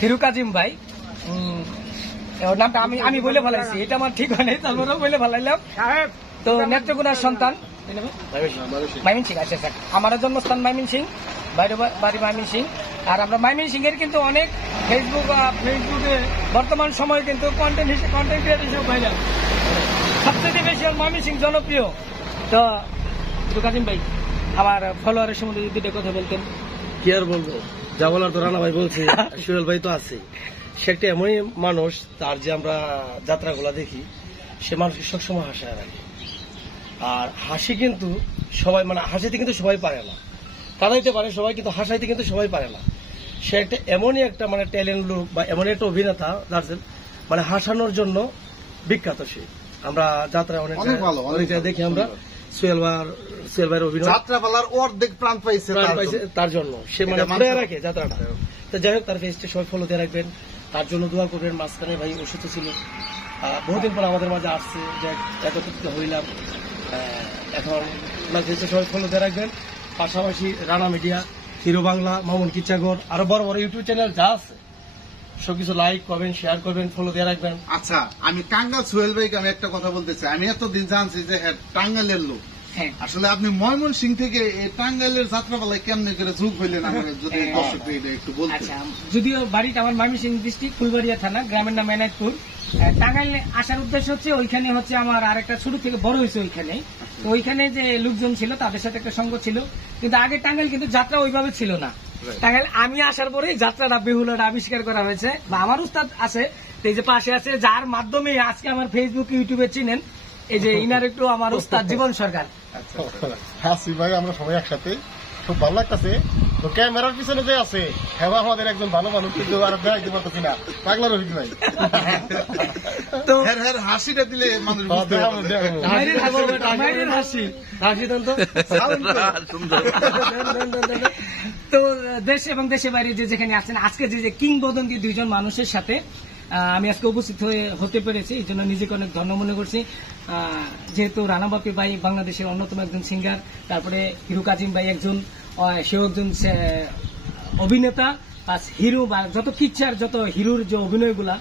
হিরু কাজিম ভাই, ওর নামটা আমি বলে ফেলাইছি, এটা আমার ঠিক হয় নাই, তারপরেও বলে ফেলাইলাম। তো নেত্রকোনার সন্তান ময়মনসিং। আচ্ছা স্যার, আমারও জন্মস্থান ময়মনসিং, বাড়ি ময়মনসিং। আর আমরা ময়মনসিং এর কিন্তু অনেক ফেসবুকে বর্তমান সময়ে কিন্তু কন্টেন্ট ক্রিয়েটর হিসেবে ভাইরাল, সবচেয়ে বেশি ময়মনসিং জনপ্রিয়। তো কাজিম ভাই, আমার ফলোয়ারের সম্বন্ধে যদি কথা বলতেন। কি আর বলবো, যা বলার তো রানা ভাই বলছে, সুহেল ভাই তো আছে। সে একটা এমনই মানুষ, তার যে আমরা যাত্রাগুলা দেখি, সে মানুষকে সবসময় হাসায় রাখে। আর হাসি কিন্তু সবাই, মানে হাসাইতে কিন্তু সবাই পারে না, কাঁদাইতে পারে সবাই, কিন্তু হাসাইতে কিন্তু সবাই পারে না। সে একটা এমনই একটা মানে ট্যালেন্ট লোক, বা এমনই একটা অভিনেতা, মানে হাসানোর জন্য বিখ্যাত সে। আমরা যাত্রা অনেকটা দেখি আমরা সুহেল ভাইয়ের অভিনয়, যাত্রাপালার অর্ধেক প্রাণ পাইছে তার জন্য। সে মানে ফলো রাখে যাত্রাটা। তো যাই হোক, তার ফেসটা সবাই ফলো দিয়ে রাখবেন, তার জন্য দোয়া করবেন। মাঝখানে ভাই অসুস্থ ছিল, বহুদিন পর আমাদের মাঝে আসছে, যে একত্রিত হইলাম। এখন ওনার ফেসটা সবাই ফলো দিয়ে রাখবেন। পাশাপাশি রানা মিডিয়া, হিরো বাংলা, মামুন কিচ্ছাগর, আরো বড় বড় ইউটিউব চ্যানেল যা আছে সবকিছু লাইক করবেন, শেয়ার করবেন, ফলো দিয়ে রাখবেন। আচ্ছা, আমি টাঙ্গাল সোহেল ভাইকে আমি একটা কথা বলতে চাই। আমি এতদিন জানছি যে টাঙ্গাইলের লোক, আসলে আপনি ময়মনসিং থেকে টাঙ্গাইলের যাত্রাপালায় কেমনে করে যুগ হইলেন, যদি একটু বলতেন। আচ্ছা, যদিও বাড়িটা আমার ময়মনসিং ডিস্ট্রিক্ট ফুলবাড়িয়া থানা, গ্রামের নাম এনায়তপুর। টাঙ্গাইলে আসার উদ্দেশ্য হচ্ছে, ওইখানে হচ্ছে আমার আরেকটা ছোট থেকে বড় হয়েছে ওইখানে। তো ওইখানে যে লোকজন ছিল তাদের সাথে একটা সঙ্গ ছিল, কিন্তু আগে টাঙ্গাইল কিন্তু যাত্রা ওইভাবে ছিল না। টাঙ্গাইল আমি আসার পরে যাত্রাটা বেহুলাটা আবিষ্কার করা হয়েছে, বা আমার উস্তাদ আছে এই যে পাশে আছে, যার মাধ্যমে আজকে আমার ফেসবুক ইউটিউবে চিনেন, এই যে ইনার একটু আমার উস্তাদ জীবন সরকার। হাসি ভাই, আমরা সবাই একসাথে, খুব ভালো লাগতেছে। তো ক্যামেরার পিছনে যে আছে, হ্যাঁ আমাদের একজন ভালো মানুষ, কিন্তু আর দেখাইতে পারতেছি না, পাগলা রহিত ভাই। তো হাসিটা দিলে মানুষ বুঝতে তো দেশ এবং দেশের বাইরে যে যেখানে আছেন, আজকে যে কিংবদন্তি দুইজন মানুষের সাথে আমি আজকে উপস্থিত হতে পেরেছি, এই জন্য নিজেকে অনেক ধন্য মনে করছি। যেহেতু রানা বাপি ভাই বাংলাদেশের অন্যতম একজন সিঙ্গার, তারপরে হিরু কাজিম ভাই একজন, সেও একজন অভিনেতা, হিরো বা যত কিচ্ছার যত হিরোর যে অভিনয়গুলা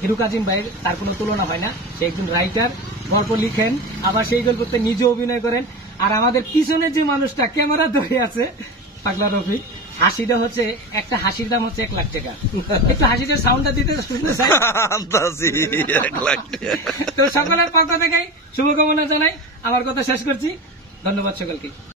হিরু কাজিম ভাইয়ের তার কোনো তুলনা হয় না। সে একজন রাইটার, গল্প লিখেন, আবার সেই গল্পতে নিজে অভিনয় করেন। আর আমাদের পিছনে যে মানুষটা ক্যামেরা ধরে আছে, পাগলা রফিক, হাসিটা হচ্ছে, একটা হাসির দাম হচ্ছে 1 লাখ টাকা। একটু হাসিটার সাউন্ডটা দিতে চাই। তো সকলের পক্ষ থেকে শুভকামনা জানাই, আমার কথা শেষ করছি। ধন্যবাদ সকলকে।